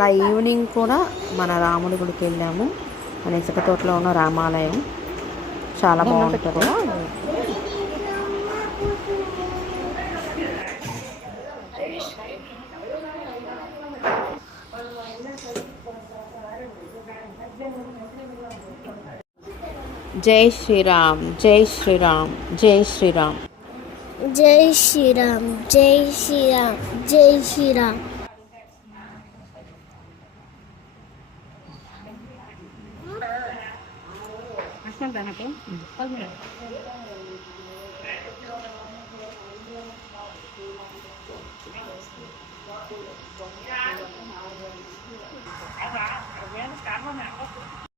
అలా ఈవినింగ్ కూడా మన రాముడి గుడికి వెళ్ళాము. మన ఇసుక తోటలో ఉన్న రామాలయం చాలా బాగుంటుంది. జై శ్రీరామ్, జై శ్రీరామ్, జై శ్రీరామ్, జై శ్రీరామ్, జై శ్రీరామ్, జై శ్రీరామ్.